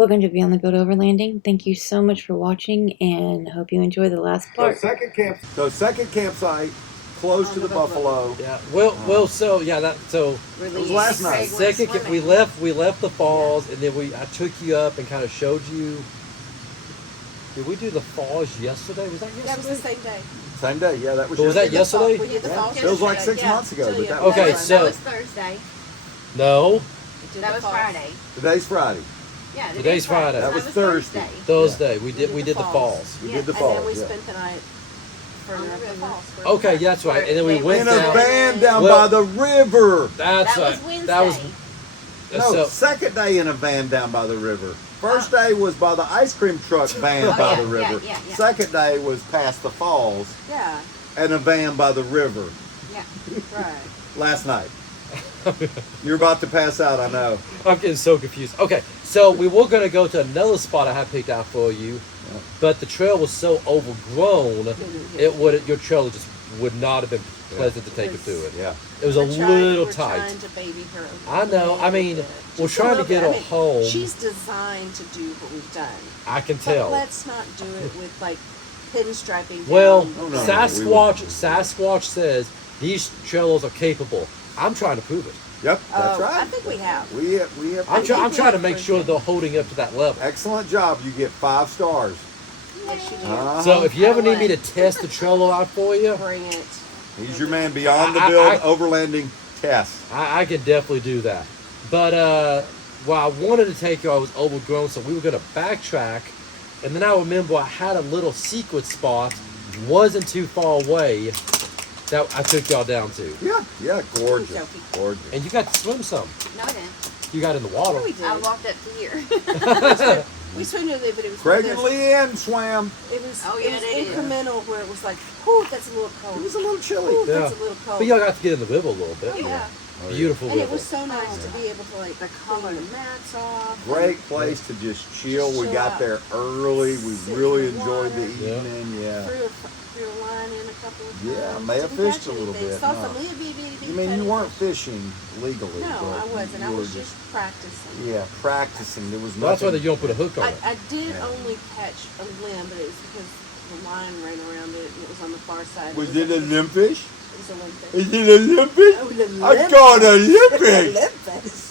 Welcome to Beyond the Goat Overlanding. Thank you so much for watching and hope you enjoy the last So part. second campsite, close to the buffalo. Yeah. Well. So yeah. It was last night. We left the falls, and then I took you up and kind of showed you. Did we do the falls yesterday? Was that yesterday? That was the same day. Same day, yeah, that was But was that yesterday? We did the falls Feels like yesterday. 6 months ago, but that Okay, was so- that was Thursday. No. We did That the was falls. Friday. Today's Friday. Yeah, Today's Friday. That was Thursday. Thursday. We did the falls. We Yeah, did the and falls. And then we yeah. spent the night On the further up river. the falls. Okay, yeah, that's right. And then we They went In went a down. van down Well- by the river. That's That right. was Wednesday. That was. No, so, second day in a van down by the river. First day was by the ice cream truck van Oh, by yeah, the river. yeah. Second day was past the falls Yeah, and a van by the river Yeah. right. last night. You're about to pass out, I know. I'm getting so confused. Okay, so we were going to go to another spot I had picked out for you, but the trail was so overgrown, your trail just would not have been pleasant to take you through it. Yeah. It was a little We're tight. trying to baby her. I know. I mean, we're Just a trying to little get bit. her home. She's designed to do what we've done. I can But tell. let's not do it with like pinstriping. Well, down. Oh, no, Sasquatch says these trails are capable. I'm trying to prove it. Yep, that's Oh, right. I think we have. We have. I'm think trying to we make have sure proven. they're holding up to that level. Excellent job. You get 5 stars. Yes, you do. Uh-huh. So if you ever need me Know to test the trail out for you, Bring it. He's your man beyond the I- build I- overlanding test. I can definitely do that. But well, I wanted to take you, I was overgrown, so we were going to backtrack. And then I remember I had a little secret spot, wasn't too far away, that I took y'all down to. Yeah, gorgeous. Okey-dokey. Gorgeous. And you got to swim some. No, I didn't. You got in the water. Yeah, we did. I walked up to here. We swam with it, but it was Craig because and Leanne swam. It was, Oh, it yeah, was they did. incremental where it was like, whew, that's a little cold. It was a little chilly. Whew, Yeah. that's a little cold. But y'all got to get in the river a little bit. Yeah. Oh, yeah. Beautiful And river. it was so nice to be able to like clean the mats off. Great place to just chill. We Chill got out. there early. We Sit really in the enjoyed the water. evening. Yeah. Threw a line in a couple of times. Yeah, may have Didn't fished catch a little anything. bit, Saw no. some little bitty You mean you tiny weren't fish. fishing legally? No, but I wasn't. I you were was just practicing. yeah, practicing. There was Well, that's why nothing. you don't put a hook on it. I did Yeah. only catch a limb, but it was because the line ran around it and it was on the far side. Was it a limpish? It was a limp fish. Is it a limpish? Oh, the I limp caught a fish. limpish. Limp fish.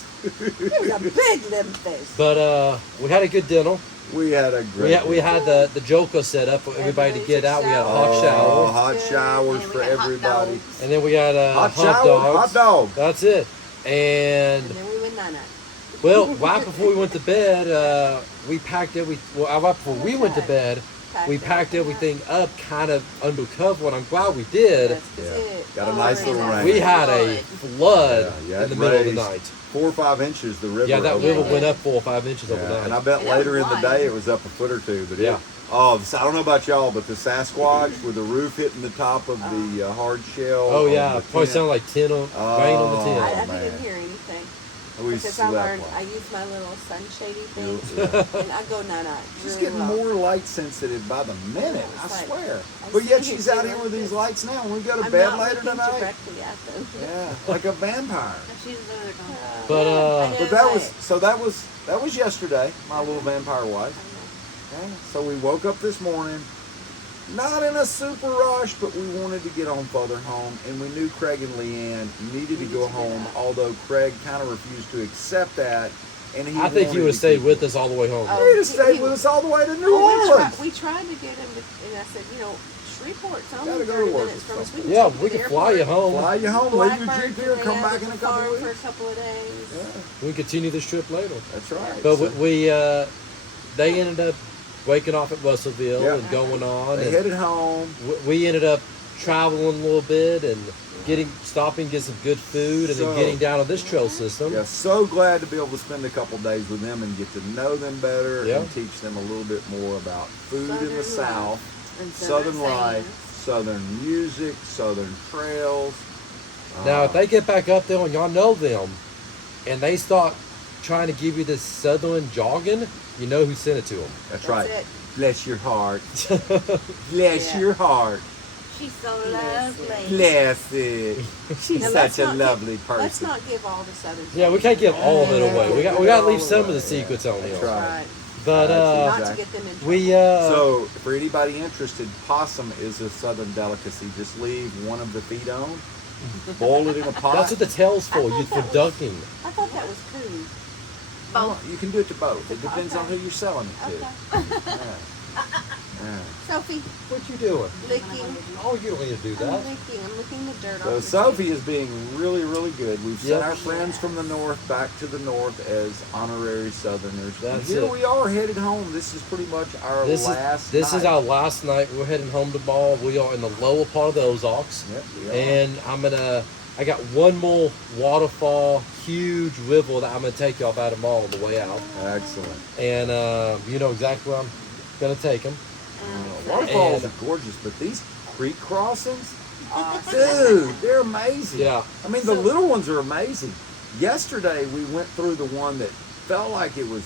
It was a big limp fish. But we had a good dinner. We had a great. We had the Joker set up for everybody to get out. We had a hot Oh, shower. hot Good. showers And for we had hot everybody. dogs. And then we had Hot hot shower, dogs. hot dog. That's it. And And then we went night-night. well, right before we went to bed, we packed right before we went to bed, we packed everything up kind of undercover, and I'm glad we did. That's it. Got a nice little rain. We had a flood Yeah, in the it middle of the raised night. 4 or 5 inches. The river. Yeah, that over river there. went up 4 or 5 inches Yeah, overnight. and I bet And that later was in the wide. day it was up a foot or two. But Yeah. I don't know about y'all, but the Sasquatch with the roof hitting the top of the hard shell. Oh on yeah, the probably tent. sounded like rain on the Oh, tin. I man. didn't hear anything. We Because slept I learned, well. I use my little sunshady You- thing, and I go night-night. She's really getting well. more light sensitive by the minute, I It's like- swear. I But yet see she's it out too, here like with these this. lights now. We go to I'm bed not later looking tonight. directly at them. Yeah, like a vampire. She's there gone. But, I know, But that was right. so that was yesterday. My little vampire wife. Okay, so we woke up this morning, not in a super rush, but we wanted to get on further home, and we knew Craig and Leanne needed to go home. Although Craig kind of refused to accept that, and he I think he wanted would have to stayed keep with it. us all the way home. Oh, He'd have stayed he- with us all the way to New Well, Orleans. we tried to get him, and I said, Shreveport's Gotta only go to 30 work minutes or from us. We can Yeah, take you we to could the fly you airport. home. Fly you home, leave your Blackbird Jeep here, can come land back at in a the couple farm of for a weeks. couple of days. Yeah, We can continue this trip later. that's right. But So they ended up waking off at Russellville Yeah. and going on. they And headed home. we ended up traveling a little bit and stopping, get some good food, and So- then getting down on this trail system. Yeah, so glad to be able to spend a couple days with them and get to know them better Yeah. and teach them a little bit more about food in the Southern South, And Southern life, sayings. Southern music, Southern trails. Now, if they get back up there and y'all know them, and they start trying to give you this Southern jargon, you know who sent it to them. That's That's right. it. Bless your heart. Bless Yeah. your heart. She's so lovely. Classic. She's Now, such a not lovely Let's person. not give all the southern. Yeah, we can't give all of it away. We got to leave some of the Yeah. secrets on That's here. right. But That's Not to exactly. get them in trouble. we So, for anybody interested, possum is a southern delicacy. Just leave one of the feet on, boil it in a pot. that's what the tail's for. I thought Used for that was- ducking. I thought that was coon. No, you can do it to both. It depends on who you're selling it to. Okay. Yeah. Yeah. Sophie, What you doing? licking. Oh, you don't need to do I'm that. licking. I'm licking the dirt So off. Sophie is being really, really good. We've sent Yep. our friends from the north back to the north as honorary Southerners. That's Here it. we are headed home. This is pretty much our This last is night. our last night. We're heading home tomorrow. We are in the lower part of the Ozarks, Yep, we are. and I got one more waterfall, huge river that I'm gonna take y'all by tomorrow on the way out, Excellent. and you know exactly where I'm gonna take them. Waterfalls And- are gorgeous, but these creek crossings, Awesome. dude, they're amazing. Yeah. I mean, the little ones are amazing. Yesterday, we went through the one that felt like it was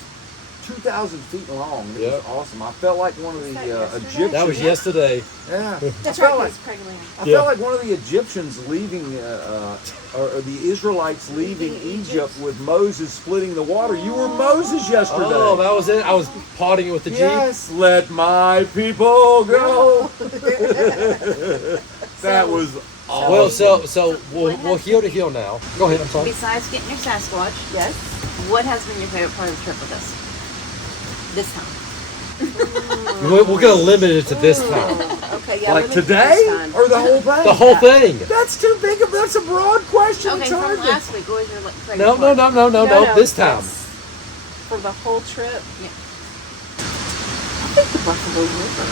2,000 feet long. It was Yep. awesome. I felt like one of Was the that yesterday? Egyptians. That was yesterday. Yeah. That's I right, felt like, it's Craig Land. I Yeah. felt like one of the Egyptians leaving, or the Israelites leaving Egypt with Moses splitting the water. You were Moses yesterday. Oh, that was it. I was partying with the Yes, let my people go. That was awesome. Well, so we're heel to heel now. Go ahead. I'm sorry. Besides getting your Sasquatch, Yes. what has been your favorite part of the trip with us? This time. We're gonna limit it to this time. Okay, yeah. Like let me do today this time. or the whole thing? The whole thing. That's too big of. That's a broad question. Okay, It's from hard to- last week, what was your favorite No, part? no. This time. yes. For the whole trip. Yeah. I think the Buffalo River.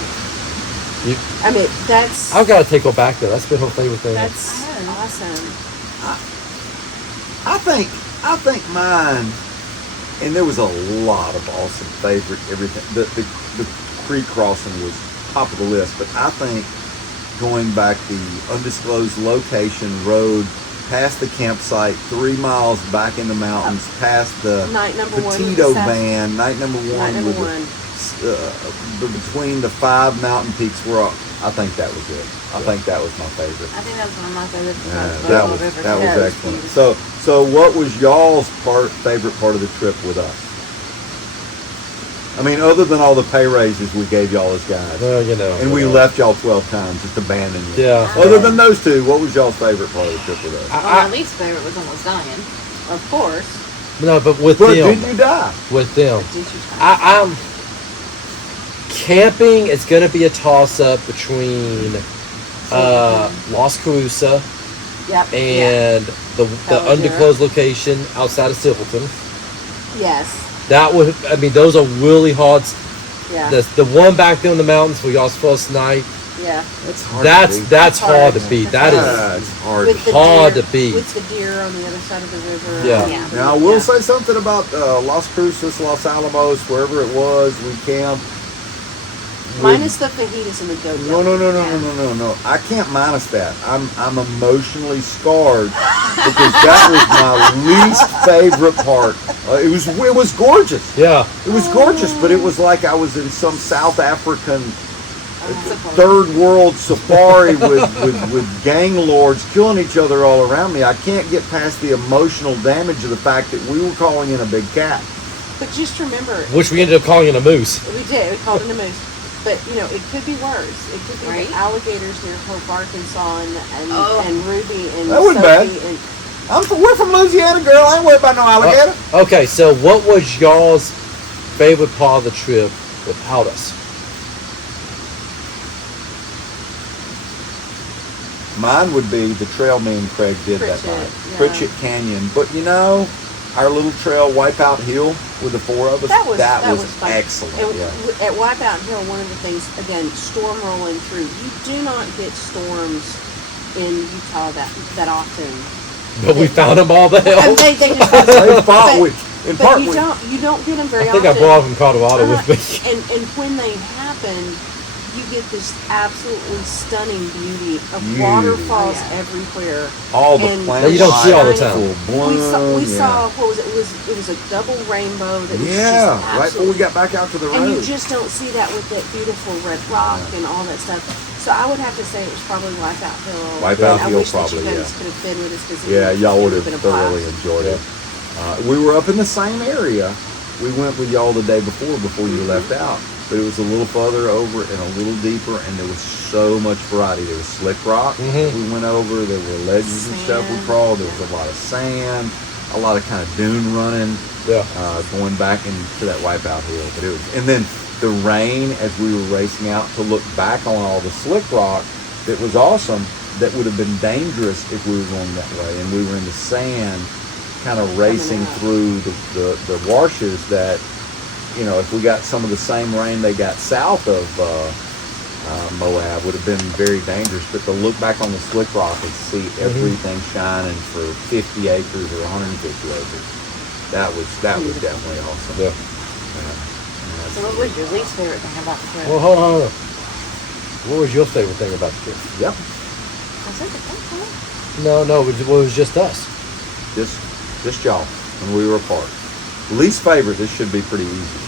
You, I mean, that's I've got to take her back there. That's been her favorite thing. that's awesome. I think mine, and there was a lot of awesome favorite everything. The creek crossing was top of the list, but I think going back the undisclosed location road past the campsite, 3 miles back in the mountains, past the Night number one. with Petito the Sas- van, night number one Night number with one. between the 5 mountain peaks where I think that was it. I think that was my favorite. I think that was one of my favorites. Yeah, besides that Buffalo was River. that was Yeah, it was excellent. beautiful. So what was y'all's favorite part of the trip with us? I mean, other than all the pay raises we gave y'all as guys, Well, you know. and we left y'all 12 times, just abandoned you. Yeah. Other than those two, what was y'all's favorite part of the trip with us? Well, my least favorite was almost dying. Of course. No, but with But them. did you die? With them. Did you try? I'm camping is going to be a toss up between Las Cruces Yep. and the That was undisclosed location outside of Silverton. Yes. That would, I mean, those are really hard. Yeah. The one back there in the mountains for y'all's first night. Yeah. That's hard. That's to beat. that's hard to beat. That is. It's hard. With the hard deer, to beat. With the deer on the other side of the river. Yeah. Yeah. Now I will Yeah. say something about Las Cruces, Los Alamos, wherever it was we camped. Minus the fajitas and the goat. No. I can't minus that. I'm emotionally scarred because that was my least favorite part. It was gorgeous. Yeah. It was gorgeous, but it was like I was in some South African Safari. third world safari with gang lords killing each other all around me. I can't get past the emotional damage of the fact that we were calling in a big cat. But just remember, Which we ended up calling it a moose. we did. We called it a moose. But it could be worse. It could be Right. the alligators near Hope, Arkansas, and Oh. and Ruby and That wasn't bad. Sophie and We're from Louisiana, girl. I ain't worried about no alligator. Okay, so what was y'all's favorite part of the trip without us? Mine would be the trail me and Craig did that Pritchett, night. yeah. Pritchett Canyon. But our little trail, Wipeout Hill, with the 4 of us, That was fun. excellent. And Yeah. at Wipeout Hill, one of the things, again, storm rolling through. You do not get storms in Utah that often. But we found them all the And hell. they just They fought but- with, in But part you with, don't get them very I think often. I brought them from Colorado with me. And when they happen, you get this absolutely stunning beauty of Beauty. waterfalls Oh, yeah. everywhere. all the and- planets. That you don't see all the time. full We bloom, saw what was it? It was a double rainbow that was Yeah, just right before we got back out to the road. and you just don't see that with that beautiful red rock and all that stuff. So I would have to say it was probably Wipeout Hill. Wipeout And I Hill, wish that probably, you guys yeah. could have been with us because Yeah, y'all would have been a thoroughly blast. enjoyed it. We were up in the same area. We went with y'all the day before you left out. But it was a little further over and a little deeper, and there was so much variety. There was slick rock that we went over. There were ledges and stuff we Sand. crawled. There was a lot of sand, a lot of kind of dune running, going back into that Wipeout Hill. But it was, and then the rain as we were racing out to look back on all the slick rock that was awesome. That would have been dangerous if we were going that way, and we were in the sand, kind of racing through the washes that, you know, if we got some of the same rain they got south of Moab, would have been very dangerous. But to look back on the slick rock and see everything shining for 50 acres or 150 acres, that was definitely awesome. Yeah. So what was your least favorite thing about the trip? Well, hold on. What was your favorite thing about the trip? Yep, Was it the first one? No, it was just us. just y'all when we were apart. Least favorite. This should be pretty easy.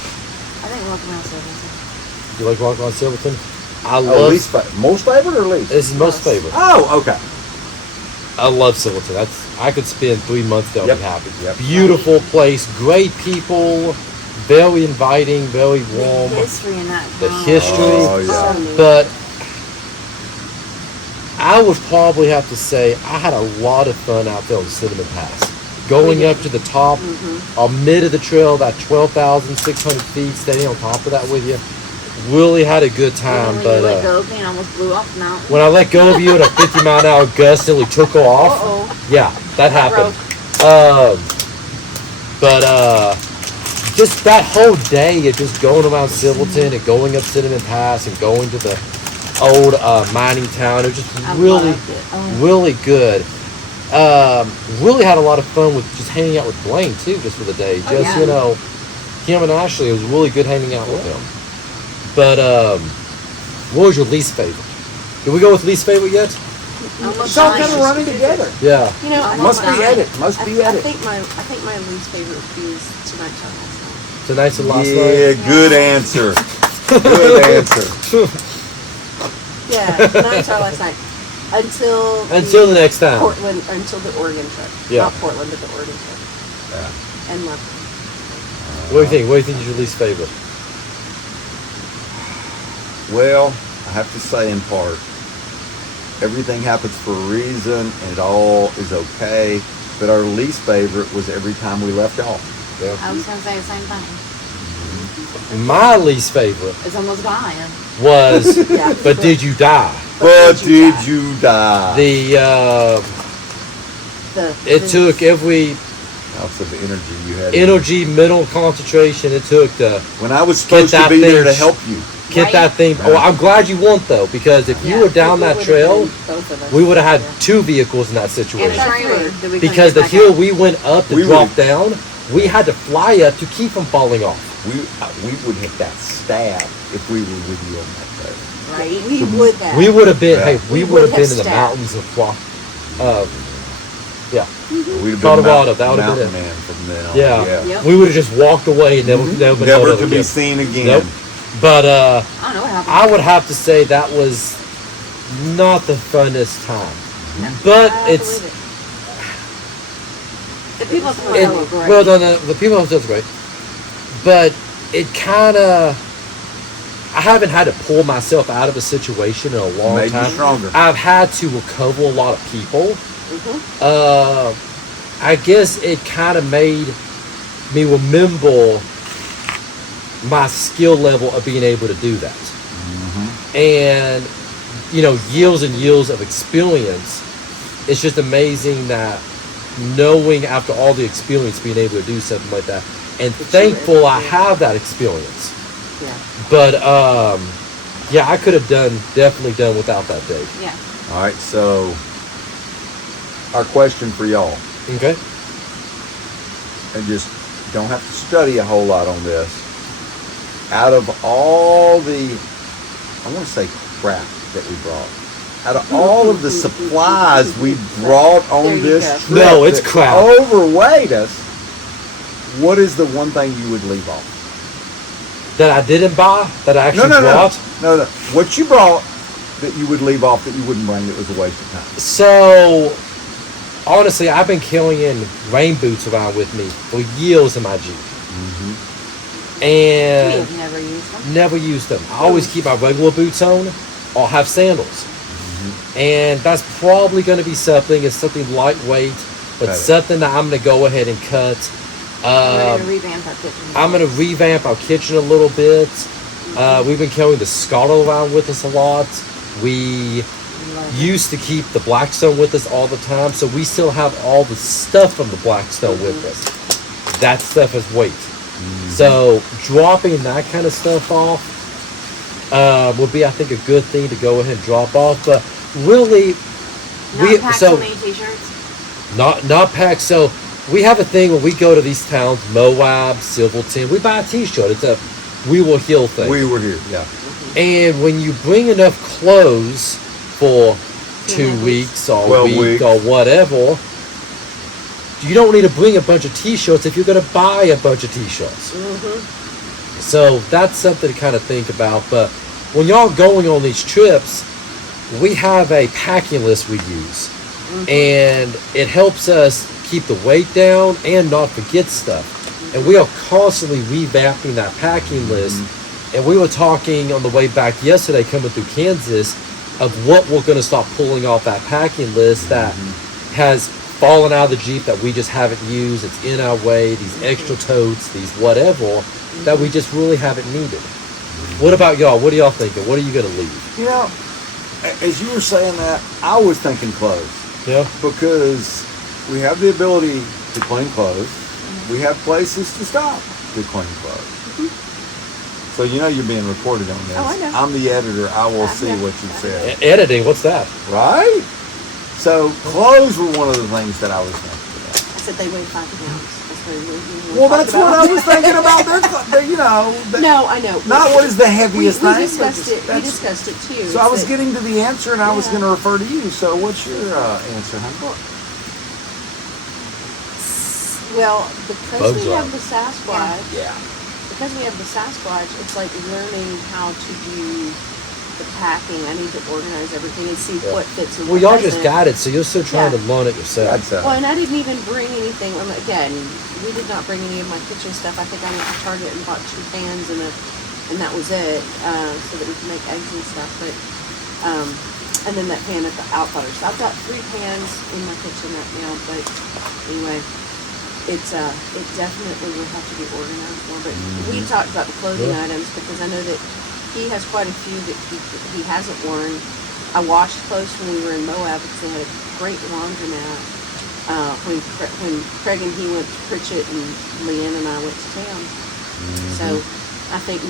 I think walking around Silverton. You like walking on Silverton? I Oh, love. most favorite or least? This is most Most. favorite. Oh, okay. I love Silverton. I could spend 3 months there and Yep. be happy. Yep. Beautiful place, great people, very inviting, very warm. The history in that The town. history. Oh, yeah. So neat. But I would probably have to say I had a lot of fun out there on Cinnamon Pass. Going up to the top, mid of the trail, that 12,600 feet, standing on top of that with you. Really had a good time. When But you let go of me and almost blew off the mountain. when I let go of you at a 50-mile-an-hour gust and we took off, Uh-oh. yeah, that happened. Just that whole day of just going around Silverton and going up Cinnamon Pass and going to the old mining town, it was just I really, loved it. Oh. really good. Really had a lot of fun with just hanging out with Blaine too, just for the day. Just yeah. you know, him and Ashley, it was really good hanging out with him. But what was your least favorite? Did we go with least favorite yet? It's all kind of running together. Yeah. You know, I Must think be my- edit. Must be I edit. think my least favorite is tonight's on last night. Tonight's the last Yeah, night. good answer. Good answer. Yeah, tonight's our last night. Until Until the next time. Portland, until the Oregon trip. Yeah. Not Portland, but the Oregon trip. Yeah. And love. What do you think? What do you think is your least favorite? Well, I have to say in part, everything happens for a reason and it all is okay. But our least favorite was every time we left y'all. Yeah. I was going to say the same thing. My least favorite It's almost dying. was, Yeah. but did you die? But did you die? It took every Also the energy you had. energy, mental concentration it took to When I was supposed to that be there thing to help you. get that thing. Oh, I'm glad you went though, because if you were down that trail, we would have had 2 vehicles in that And situation. a trailer. That we couldn't Because get the back hill up. we went up to We drop would- down, we had to fly up to keep from falling off. We would have got stabbed if we were with you on that day. Right? We would have. We would have been, Yeah. hey, we We would would have been in have the stabbed. mountains of yeah, We'd have Colorado, been that would have been mountain it. man from then on. yeah. Yep. We would have just walked away and never been Never told to of be again. seen again. Nope. But I don't know what happened. I would have to say that was not the funnest time. But I it's believe The people at the it, hotel were great. well, the people on the hotel's great, but it kind of. I haven't had to pull myself out of a situation in a long Made you time. stronger. I've had to recover a lot of people. I guess it kind of made me remember my skill level of being able to do that. And, you know, years and years of experience, it's just amazing that knowing after all the experience being able to do something like that. And thankful I have that experience. Yeah. But, yeah, I could have definitely done without that day. Yeah. All right, so our question for y'all, Okay? and just don't have to study a whole lot on this. Out of all the, I want to say crap that we brought, out of all of the supplies we brought There on you this go. trip No, it's that crap. overweight us, what is the one thing you would leave off? That I didn't buy, that I actually brought. No. What you brought that you would leave off that you wouldn't bring that was a waste of time? So, honestly, I've been carrying rain boots around with me for years in my Jeep. We And have never used them. never used them. I always keep my regular boots on or have sandals. And that's probably going to be something. It's something lightweight, but Better. something that I'm going to go ahead and cut. We're gonna revamp our kitchen. I'm going to revamp our kitchen a little bit. We've been carrying the Scotto around with us a lot. We used to keep the Blackstone with us all the time, so we still have all the stuff from the Blackstone with us. That stuff is weight. So dropping that kind of stuff off would be, I think, a good thing to go ahead and drop off. But really, Not pack so many t-shirts. not pack. So we have a thing when we go to these towns, Moab, Silverton. We buy a T-shirt. It's a "We Will Heal" thing. We were here, yeah. And when you bring enough clothes for 2 weeks or a 12 week weeks. or whatever, you don't need to bring a bunch of T-shirts if you're going to buy a bunch of T-shirts. So that's something to kind of think about. But when y'all going on these trips, we have a packing list we use. And it helps us keep the weight down and not forget stuff. And we are constantly revamping that packing list. And we were talking on the way back yesterday coming through Kansas of what we're going to start pulling off that packing list that has fallen out of the Jeep that we just haven't used. It's in our way, these extra totes, these whatever, that we just really haven't needed. What about y'all? What are y'all thinking? What are you going to leave? You know, as you were saying that, I was thinking clothes. Yeah. Because we have the ability to clean clothes. We have places to stop to clean clothes. So you know you're being recorded on this. Oh, I know. I'm the editor. I will see know. what you said. Editing, what's that? Right? So clothes were one of the things that I was thinking about. I said they weigh 5 pounds. That's what we Well, talked that's what I about. was thinking about. You know, No, I know. not what is the we heaviest thing. but discussed it. We that's- discussed it too. So I was It's that- getting to the answer, and I was Yeah. going to refer to you. So what's your answer, honey? Well, because Bugs we are. have the Sasquatch, Yeah. because we have the Sasquatch, it's like learning how to do the packing. I need to organize everything and see what fits and Well, what y'all just doesn't. got it, so you're still trying Yeah. to learn it yourself. That's Well, and I didn't even bring anything. Again, we did not bring any of my kitchen stuff. I think I went to Target and bought 2 pans and that was it, so that we can make eggs and stuff. But and then that pan at the out butter. So I've got 3 pans in my kitchen right now. But anyway, it definitely will have to be organized more. But we talked about the clothing Yeah. items because I know that he has quite a few that he hasn't worn. I washed clothes when we were in Moab because they had a great laundromat. When Craig and he went to Pritchett and Leanne and I went to town. So I think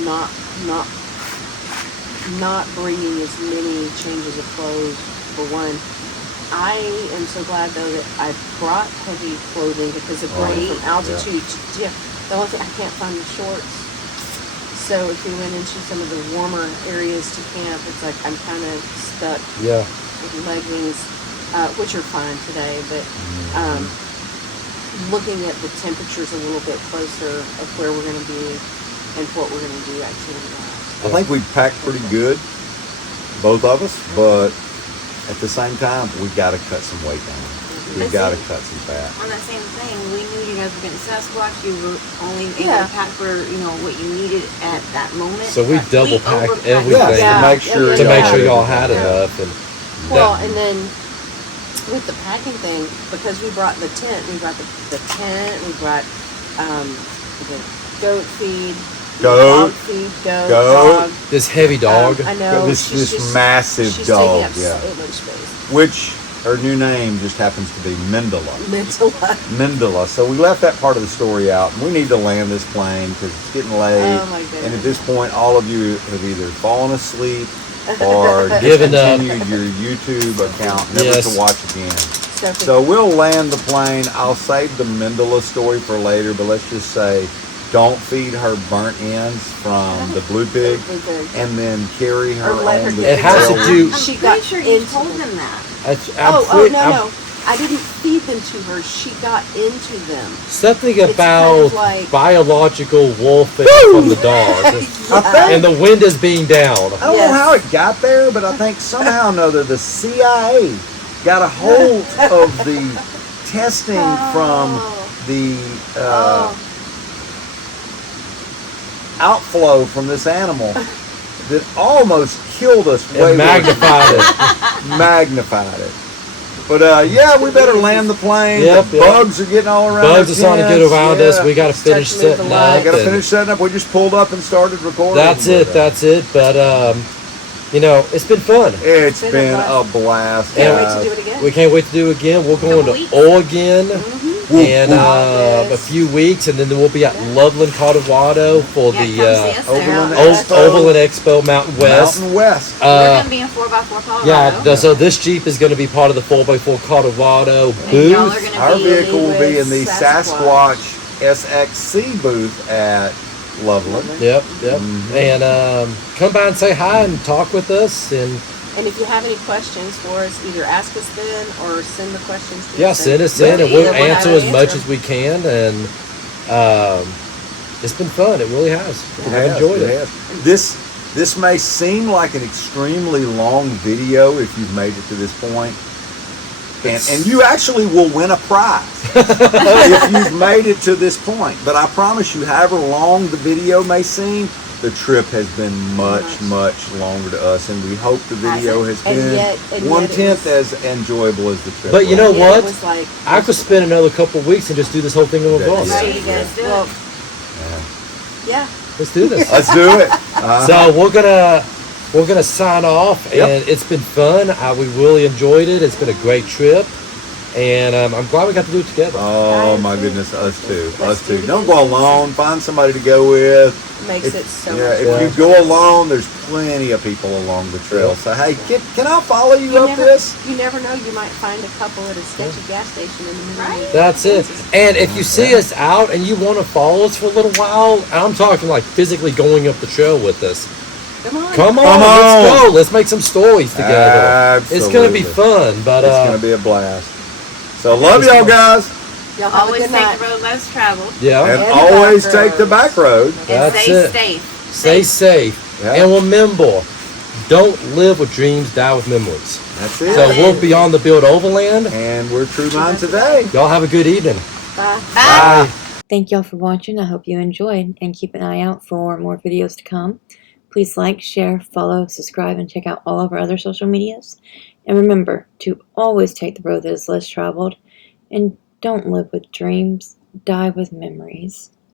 not bringing as many changes of clothes for one. I am so glad though that I brought heavy clothing because of going from altitude to the only thing I can't find the shorts. So if we went into some of the warmer areas to camp, it's like I'm kind of stuck Yeah. with leggings, which are fine today, but looking at the temperatures a little bit closer of where we're going to be and what we're going to do activity-wise. I think we packed pretty good, both of us, but at the same time, we got to cut some weight down. We got to cut some fat. On that same thing, we knew you guys were getting Sasquatch. You were only able Yeah. to pack for what you needed at that moment. So we double packed overpacked. everything Yeah, to make sure to make sure y'all y'all had enough. And Well, that- and then with the packing thing, because we brought the tent, we brought the tent, we brought the goat feed, Goat. dog feed, goat, Goat. dog. this heavy dog. I know. This she's massive she's dog, taking yeah. up so much space. Which her new name just happens to be Mendela. Mental. Mendela. So we left that part of the story out. And we need to land this plane because it's getting late. Oh my goodness. And at this point, all of you have either fallen asleep or Given up. discontinued your YouTube account, never Yes. to watch again. So, So we'll land the plane. I'll save the Mendela story for later, but let's just say don't feed her burnt ends from the blue pig and then carry her Or let on her the It has to tail. do- I'm She pretty got sure you into told the- them that. I'm Oh, pretty- no, I'm- no. I didn't feed them to her. She got into them. Something It's about kind of like- biological warfare from the dog. I think And the wind is being down. I don't know Yes. how it got there, but I think somehow or another the CIA got a hold of the testing from the outflow from this animal that almost killed us. It magnified it. Magnified it. But yeah, we better land the plane. Yep, The yep. bugs are getting all around. Bugs our are starting to get tents. around Yeah. us. We got to finish Start to move the setting light. up. We got to and finish setting up. We just pulled up and started recording. That's it. But, That's it. But you know, it's been fun. it's been been a a blast. Can't Yeah. wait to do it again. We can't wait to do it again. We're going to weeks. Oregon in a August. few weeks, and then we'll be at Loveland, Colorado for Yeah, come see the us there. Overland O- Overland Expo Mountain West. Mountain West. We're gonna be in 4x4 Colorado. Yeah, so this Jeep is going to be part of the 4x4 Colorado And y'all are booth. gonna Our be vehicle will be with in the Sasquatch. Sasquatch SXC booth at Loveland. Yep, yep. Mhm. And come by and say hi and talk with us. And And if you have any questions for us, either ask us then or send the questions to yeah, us. send us in, and Either we'll one answer have as an much answer. as we can. And it's been fun. It really has. It I has, enjoyed it it. has. This may seem like an extremely long video if you've made it to this point. And you actually will win a prize if you've made it to this point. But I promise you, however long the video may seem, the trip has been much, much longer to us, and we hope the video has And been yet it 1/10 was- as enjoyable as the trip. But you know was. Yeah, what? It was like, I could spend another couple of weeks and just do this whole thing in Yeah, one yeah. Right, yeah. let's do it. well, yeah. Let's do this. Let's do it. So we're gonna sign off, Yep. and it's been fun. We really enjoyed it. It's been a great trip, and I'm glad we got to do it together. Oh my goodness, us too. Let's Us do too. it Don't again. go alone. Find somebody to go with. Makes If- it so yeah, much if fun. you go alone, there's plenty of people along the trail. So hey, can I follow you up this? You never know. You might find a couple at a sketchy gas station in the middle. Right. of That's it. And if you see us out and you want to follow us for a little while, I'm talking like physically going up the trail with us. Come on. Come on, Come let's on. go. Let's make some stories together. It's gonna be Absolutely. fun, but It's gonna be a blast. So love y'all guys, Y'all have Always a good take night. the road less traveled. yeah, and And the always back take the roads. back road. And That's stay it. safe. stay safe. Yeah. And remember, don't live with dreams, die with memories. That's it. So we'll be on the Build Overland. And we're TruVine Today. Y'all have a good evening. Bye. Bye. Thank y'all for watching. I hope you enjoyed, and keep an eye out for more videos to come. Please like, share, follow, subscribe, and check out all of our other social medias. And remember to always take the road that is less traveled, and don't live with dreams, die with memories.